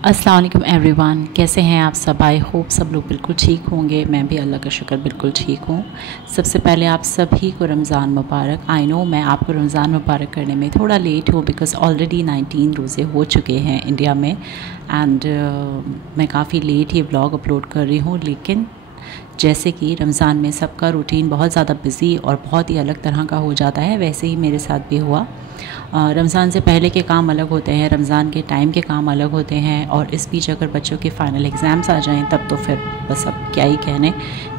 अस्सलाम वालेकुम एवरीवन, कैसे हैं आप सब। आई होप सब लोग बिल्कुल ठीक होंगे। मैं भी अल्लाह का शुक्र बिल्कुल ठीक हूँ। सबसे पहले आप सभी को रमज़ान मुबारक। आई नो मैं आपको रमज़ान मुबारक करने में थोड़ा लेट हूँ बिकॉज़ ऑलरेडी 19 रोज़े हो चुके हैं इंडिया में एंड मैं काफ़ी लेट ये व्लॉग अपलोड कर रही हूँ। लेकिन जैसे कि रमज़ान में सबका रूटीन बहुत ज़्यादा बिज़ी और बहुत ही अलग तरह का हो जाता है, वैसे ही मेरे साथ भी हुआ। रमज़ान से पहले के काम अलग होते हैं, रमज़ान के टाइम के काम अलग होते हैं और इस बीच अगर बच्चों के फ़ाइनल एग्ज़ाम्स आ जाएं तब तो फिर बस अब क्या ही कहने,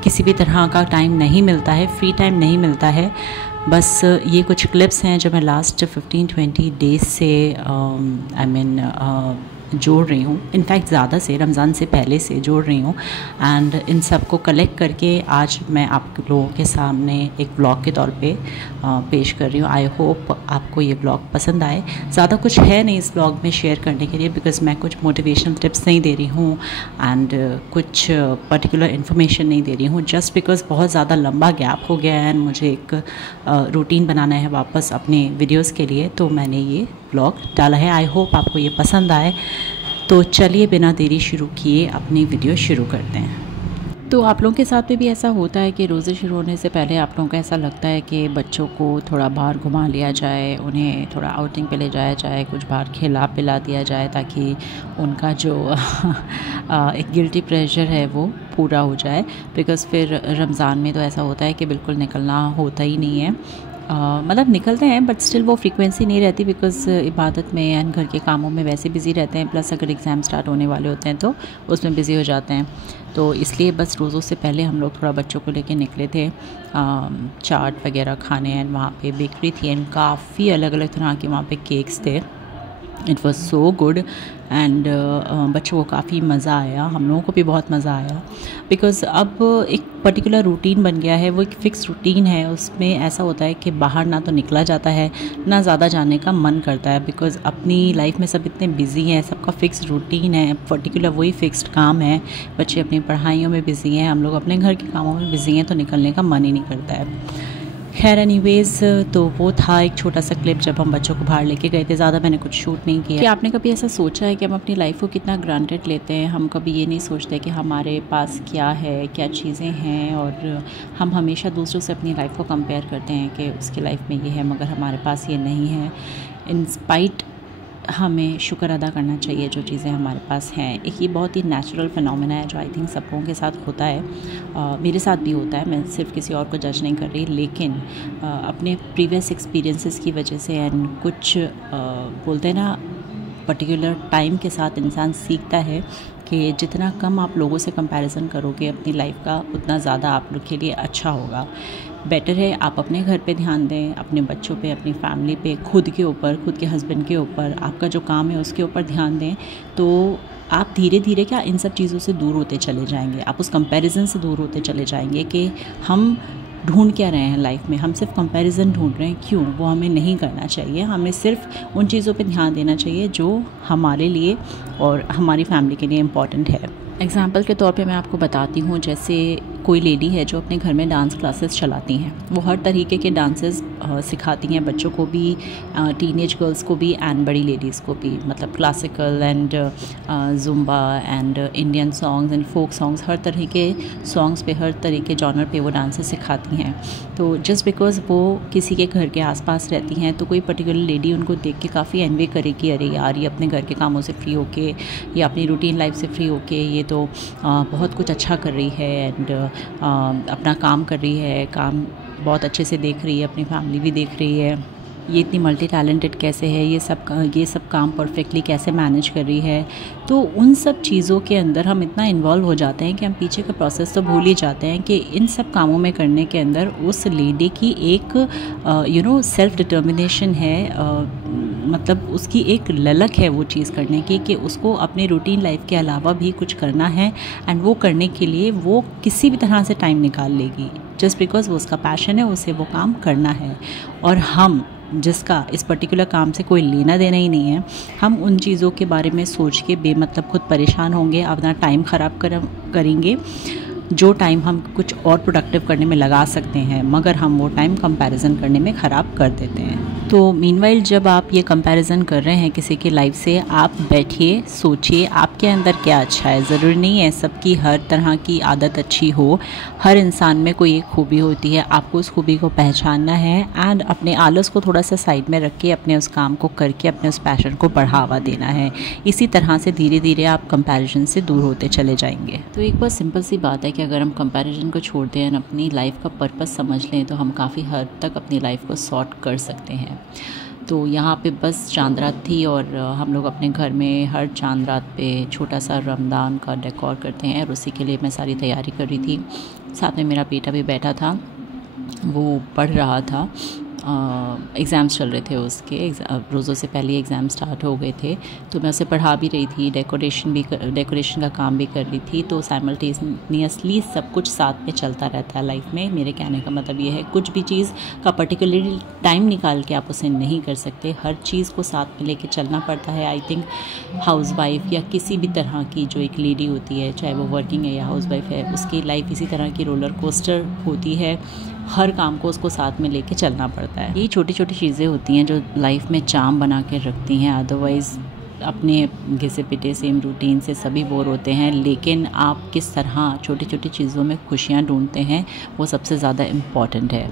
किसी भी तरह का टाइम नहीं मिलता है, फ्री टाइम नहीं मिलता है। बस ये कुछ क्लिप्स हैं जो मैं लास्ट 15-20 डेज़ से जोड़ रही हूँ। इनफैक्ट ज़्यादा से रमज़ान से पहले से जोड़ रही हूँ एंड इन सब को कलेक्ट करके आज मैं आप लोगों के सामने एक ब्लॉग के तौर पे पेश कर रही हूँ। आई होप आपको ये ब्लॉग पसंद आए। ज़्यादा कुछ है नहीं इस ब्लॉग में शेयर करने के लिए बिकॉज़ मैं कुछ मोटिवेशनल टिप्स नहीं दे रही हूँ एंड कुछ पर्टिकुलर इन्फॉर्मेशन नहीं दे रही हूँ, जस्ट बिकॉज़ बहुत ज़्यादा लंबा गैप हो गया है एंड मुझे एक रूटीन बनाना है वापस अपने वीडियोज़ के लिए, तो मैंने ये ब्लॉग डाला है। आई होप आपको ये पसंद आए। तो चलिए बिना देरी शुरू किए अपनी वीडियो शुरू करते हैं। तो आप लोगों के साथ में भी ऐसा होता है कि रोज़े शुरू होने से पहले आप लोगों को ऐसा लगता है कि बच्चों को थोड़ा बाहर घुमा लिया जाए, उन्हें थोड़ा आउटिंग पे ले जाया जाए, कुछ बाहर खिला पिला दिया जाए ताकि उनका जो एक गिल्टी प्रेशर है वो पूरा हो जाए। बिकॉज़ फिर रमज़ान में तो ऐसा होता है कि बिल्कुल निकलना होता ही नहीं है। मतलब निकलते हैं बट स्टिल वो फ्रीक्वेंसी नहीं रहती बिकॉज़ इबादत में एंड घर के कामों में वैसे बिज़ी रहते हैं, प्लस अगर एग्ज़ाम स्टार्ट होने वाले होते हैं तो उसमें बिज़ी हो जाते हैं। तो इसलिए बस रोज़ों से पहले हम लोग थोड़ा बच्चों को लेके निकले थे चाट वगैरह खाने एंड वहाँ पे बेकरी थी एंड काफ़ी अलग अलग तरह के वहाँ पे केक्स थे। It was so good and बच्चों को काफ़ी मज़ा आया, हम लोगों को भी बहुत मज़ा आया बिकॉज़ अब एक पर्टिकुलर रूटीन बन गया है, वो एक फ़िक्स रूटीन है। उसमें ऐसा होता है कि बाहर ना तो निकला जाता है ना ज़्यादा जाने का मन करता है बिकॉज़ अपनी लाइफ में सब इतने बिज़ी हैं, सबका फ़िक्स रूटीन है, पर्टिकुलर वही फ़िक्स्ड काम है। बच्चे अपनी पढ़ाइयों में बिज़ी हैं, हम लोग अपने घर के कामों में बिज़ी हैं, तो निकलने का मन ही नहीं करता है। खैर एनीवेज़, तो वो था एक छोटा सा क्लिप जब हम बच्चों को बाहर लेके गए थे। ज़्यादा मैंने कुछ शूट नहीं किया। कि आपने कभी ऐसा सोचा है कि हम अपनी लाइफ को कितना ग्रांटेड लेते हैं? हम कभी ये नहीं सोचते कि हमारे पास क्या है, क्या चीज़ें हैं, और हम हमेशा दूसरों से अपनी लाइफ को कंपेयर करते हैं कि उसकी लाइफ में ये है मगर हमारे पास ये नहीं है। इंस्पाइट हमें शुक्र अदा करना चाहिए जो चीज़ें हमारे पास हैं। एक ये बहुत ही नेचुरल फिनोमेना है जो आई थिंक सब लोगों के साथ होता है। मेरे साथ भी होता है, मैं सिर्फ किसी और को जज नहीं कर रही, लेकिन अपने प्रीवियस एक्सपीरियंसेस की वजह से एंड कुछ बोलते हैं ना पर्टिकुलर टाइम के साथ इंसान सीखता है कि जितना कम आप लोगों से कंपैरिजन करोगे अपनी लाइफ का, उतना ज़्यादा आप लोग के लिए अच्छा होगा। बेटर है आप अपने घर पे ध्यान दें, अपने बच्चों पे, अपनी फैमिली पे, खुद के ऊपर, खुद के हस्बैंड के ऊपर, आपका जो काम है उसके ऊपर ध्यान दें। तो आप धीरे धीरे क्या इन सब चीज़ों से दूर होते चले जाएंगे, आप उस कंपैरिजन से दूर होते चले जाएंगे कि हम ढूंढ क्या रहे हैं लाइफ में, हम सिर्फ कंपैरिजन ढूंढ रहे हैं। क्यों? वो हमें नहीं करना चाहिए। हमें सिर्फ उन चीज़ों पे ध्यान देना चाहिए जो हमारे लिए और हमारी फैमिली के लिए इम्पॉर्टेंट है। एग्ज़ाम्पल के तौर पे मैं आपको बताती हूँ, जैसे कोई लेडी है जो अपने घर में डांस क्लासेस चलाती हैं, वो हर तरीके के डांसेस सिखाती हैं बच्चों को भी, टीनेज गर्ल्स को भी एंड बड़ी लेडीज़ को भी, मतलब classical and Zumba and Indian songs and folk songs, हर तरह के सॉन्ग्स पे, हर तरह के जॉनर पे वो डांसेस सिखाती हैं। तो जस्ट बिकॉज़ वो किसी के घर के आसपास रहती हैं तो कोई पर्टिकुलर लेडी उनको देख के काफ़ी एनवे करेगी, अरे यार ये अपने घर के कामों से फ्री होके या अपनी रूटीन लाइफ से फ्री होके ये तो बहुत कुछ अच्छा कर रही है एंड अपना काम कर रही है, काम बहुत अच्छे से देख रही है, अपनी फैमिली भी देख रही है, ये इतनी मल्टी टैलेंटेड कैसे है, ये सब काम परफेक्टली कैसे मैनेज कर रही है। तो उन सब चीज़ों के अंदर हम इतना इन्वॉल्व हो जाते हैं कि हम पीछे का प्रोसेस तो भूल ही जाते हैं कि इन सब कामों में करने के अंदर उस लेडी की एक सेल्फ डिटर्मिनेशन है, मतलब उसकी एक ललक है वो चीज़ करने की कि उसको अपने रूटीन लाइफ के अलावा भी कुछ करना है एंड वो करने के लिए वो किसी भी तरह से टाइम निकाल लेगी, जस्ट बिकॉज़ वो उसका पैशन है, उसे वो काम करना है। और हम जिसका इस पर्टिकुलर काम से कोई लेना देना ही नहीं है, हम उन चीज़ों के बारे में सोच के बेमतलब खुद परेशान होंगे, अपना टाइम ख़राब करेंगे, जो टाइम हम कुछ और प्रोडक्टिव करने में लगा सकते हैं, मगर हम वो टाइम कंपैरिजन करने में ख़राब कर देते हैं। तो मीनवाइल जब आप ये कंपैरिजन कर रहे हैं किसी की लाइफ से, आप बैठिए, सोचिए आपके अंदर क्या अच्छा है। ज़रूरी नहीं है सबकी हर तरह की आदत अच्छी हो, हर इंसान में कोई एक खूबी होती है, आपको उस खूबी को पहचानना है एंड अपने आलस को थोड़ा सा साइड में रख के अपने उस काम को करके अपने उस पैशन को बढ़ावा देना है। इसी तरह से धीरे धीरे आप कंपैरिजन से दूर होते चले जाएंगे। तो एक बहुत सिंपल सी बात है कि अगर हम कंपैरिजन को छोड़ दें और अपनी लाइफ का पर्पस समझ लें तो हम काफ़ी हद तक अपनी लाइफ को सॉर्ट कर सकते हैं। तो यहाँ पे बस चांद रात थी और हम लोग अपने घर में हर चांद रात पे छोटा सा रमज़ान का डेकोर करते हैं और उसी के लिए मैं सारी तैयारी कर रही थी। साथ में मेरा बेटा भी बैठा था, वो पढ़ रहा था, एग्ज़ाम्स चल रहे थे उसके, रोज़ों से पहले एग्ज़ाम स्टार्ट हो गए थे। तो मैं उसे पढ़ा भी रही थी, डेकोरेशन का काम भी कर रही थी। तो साइमल्टेनियसली सब कुछ साथ में चलता रहता है लाइफ में। मेरे कहने का मतलब ये है कुछ भी चीज़ का पर्टिकुलरली टाइम निकाल के आप उसे नहीं कर सकते, हर चीज़ को साथ में लेके चलना पड़ता है। आई थिंक हाउसवाइफ या किसी भी तरह की जो एक लेडी होती है, चाहे वो वर्किंग है या हाउसवाइफ है, उसकी लाइफ इसी तरह की रोलर कोस्टर होती है। हर काम को उसको साथ में लेके चलना पड़ता है। ये छोटी छोटी चीज़ें होती हैं जो लाइफ में चार्म बना के रखती हैं। अदरवाइज़ अपने घिसे पिटे सेम रूटीन से सभी बोर होते हैं, लेकिन आप किस तरह छोटी छोटी चीज़ों में खुशियाँ ढूंढते हैं वो सबसे ज़्यादा इम्पॉर्टेंट है।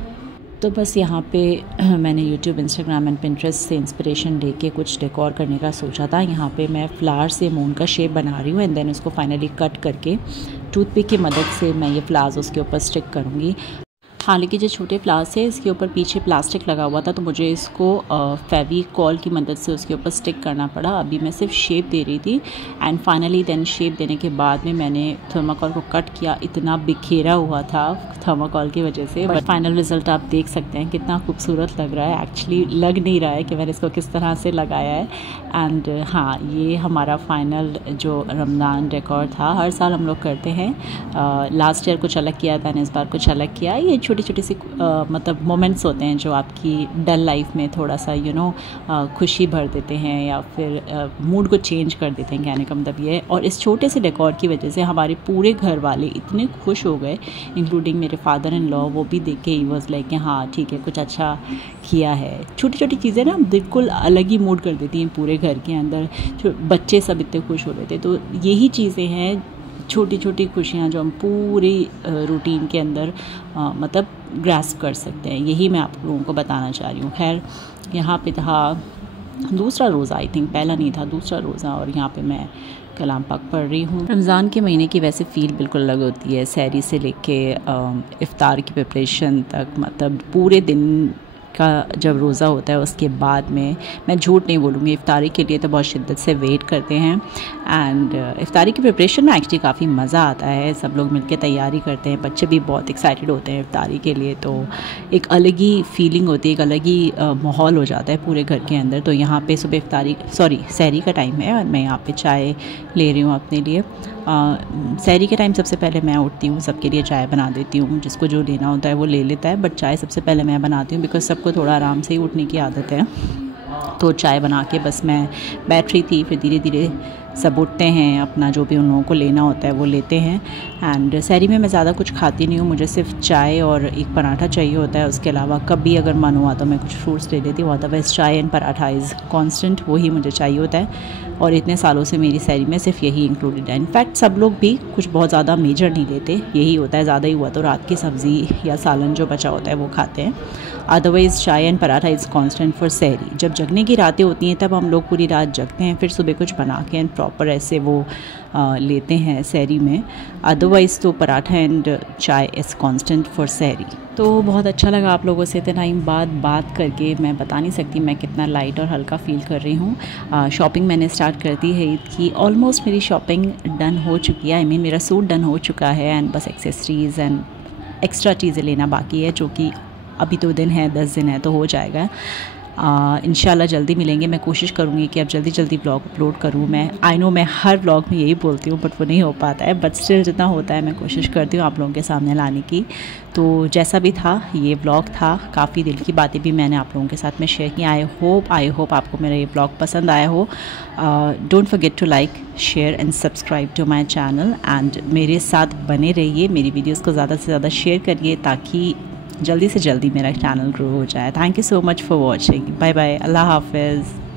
तो बस यहाँ पे मैंने यूट्यूब, इंस्टाग्राम एंड पिंटरेस्ट से इंस्पिरेशन लेके कुछ डेकोर करने का सोचा था। यहाँ पे मैं फ्लावर से मून का शेप बना रही हूँ एंड देन उसको फाइनली कट करके टूथपिक की मदद से मैं ये फ्लावर्स उसके ऊपर स्टिक करूँगी। हालांकि जो छोटे फ्लावर्स है इसके ऊपर पीछे प्लास्टिक लगा हुआ था तो मुझे इसको फेविकॉल की मदद से उसके ऊपर स्टिक करना पड़ा। अभी मैं सिर्फ शेप दे रही थी एंड फाइनली देन शेप देने के बाद में मैंने थर्माकोल को कट किया। इतना बिखेरा हुआ था थर्माकोल की वजह से, बट फाइनल रिजल्ट आप देख सकते हैं कितना खूबसूरत लग रहा है। एक्चुअली लग नहीं रहा है कि मैंने इसको किस तरह से लगाया है। एंड हाँ, ये हमारा फाइनल जो रमज़ान डेकोर था। हर साल हम लोग करते हैं, लास्ट ईयर कुछ अलग किया था, इस बार कुछ अलग किया। ये छोटी छोटी सी मतलब मोमेंट्स होते हैं जो आपकी डल लाइफ में थोड़ा सा खुशी भर देते हैं या फिर मूड को चेंज कर देते हैं, कहने का मतलब ये है। और इस छोटे से डेकोर की वजह से हमारे पूरे घर वाले इतने खुश हो गए, इंक्लूडिंग मेरे फादर इन लॉ। वो भी देख के ही वाज लाइक हाँ ठीक है, कुछ अच्छा किया है। छोटी छोटी चीज़ें ना बिल्कुल अलग ही मूड कर देती हैं पूरे घर के अंदर। बच्चे सब इतने खुश हो रहे थे। तो यही चीज़ें हैं, छोटी छोटी खुशियाँ जो हम पूरी रूटीन के अंदर मतलब ग्रास्प कर सकते हैं। यही मैं आप लोगों को बताना चाह रही हूँ। खैर, यहाँ पे था दूसरा रोज़ा, आई थिंक पहला नहीं था, दूसरा रोज़ा, और यहाँ पे मैं कलाम पाक पढ़ रही हूँ। रमज़ान के महीने की वैसे फ़ील बिल्कुल अलग होती है, सहरी से लेके इफ़्तार की प्रिपरेशन तक। मतलब पूरे दिन का जब रोज़ा होता है उसके बाद में, मैं झूठ नहीं बोलूँगी, इफ्तारी के लिए तो बहुत शिद्दत से वेट करते हैं। एंड इफ्तारी की प्रिपरेशन में एक्चुअली काफ़ी मज़ा आता है, सब लोग मिलकर तैयारी करते हैं, बच्चे भी बहुत एक्साइटेड होते हैं इफ्तारी के लिए। तो एक अलग ही फीलिंग होती है, एक अलग ही माहौल हो जाता है पूरे घर के अंदर। तो यहाँ पे सुबह सहरी का टाइम है और मैं यहाँ पे चाय ले रही हूँ अपने लिए। सहरी के टाइम सबसे पहले मैं उठती हूँ, सबके लिए चाय बना देती हूँ, जिसको जो लेना होता है वो ले लेता है, बट चाय सबसे पहले मैं बनाती हूँ बिकॉज सबको थोड़ा आराम से ही उठने की आदत है। तो चाय बना के बस मैं बैठ रही थी, फिर धीरे धीरे सब उठते हैं, अपना जो भी उन लोगों को लेना होता है वो लेते हैं। एंड सहरी में मैं ज़्यादा कुछ खाती नहीं हूँ, मुझे सिर्फ चाय और एक पराठा चाहिए होता है। उसके अलावा कभी अगर मन हुआ तो मैं कुछ फ्रूट्स ले लेती हूँ, अदरवाइज़ चाय एंड पराठा इज़ कॉन्स्टेंट, वही मुझे चाहिए होता है। और इतने सालों से मेरी सहरी में सिर्फ यही इंक्लूडेड है। इनफैक्ट सब लोग भी कुछ बहुत ज़्यादा मेजर नहीं लेते, यही होता है, ज़्यादा ही हुआ तो रात की सब्ज़ी या सालन जो बचा होता है वो खाते हैं। अदरवाइज़ चाय and paratha is constant for सहरी। जब जगने की रातें होती हैं तब हम लोग पूरी रात जगते हैं, फिर सुबह कुछ बना के एंड प्रॉपर ऐसे वो लेते हैं सहरी में। अदरवाइज़ तो पराठा एंड चाय इज़ कॉन्स्टेंट फॉर सहरी। तो बहुत अच्छा लगा आप लोगों से इतने टाइम बाद बात करके। मैं बता नहीं सकती मैं कितना लाइट और हल्का फ़ील कर रही हूँ। शॉपिंग मैंने स्टार्ट कर दी है ईद की, ऑलमोस्ट मेरी शॉपिंग डन हो चुकी है। आई मीन मेरा सूट डन हो चुका है एंड बस एक्सेसरीज़ एंड एक्स्ट्रा चीज़ें लेना बाकी है, जो कि अभी 2 दिन है, 10 दिन है तो हो जाएगा। इंशाल्लाह जल्दी मिलेंगे। मैं कोशिश करूँगी कि अब जल्दी ब्लॉग अपलोड करूँ। मैं आई नो मैं हर ब्लॉग में यही बोलती हूँ, बट वो नहीं हो पाता है, बट स्टिल जितना होता है मैं कोशिश करती हूँ आप लोगों के सामने लाने की। तो जैसा भी था ये ब्लॉग था, काफ़ी दिल की बातें भी मैंने आप लोगों के साथ में शेयर की। आई होप आपको मेरा ये ब्लॉग पसंद आया हो। Don't forget to like, share and subscribe to my channel and मेरे साथ बने रहिए, मेरी वीडियोज़ को ज़्यादा से ज़्यादा शेयर करिए ताकि जल्दी से जल्दी मेरा चैनल ग्रो हो जाए। Thank you so much for watching. Bye bye, अल्लाह हाफिज़।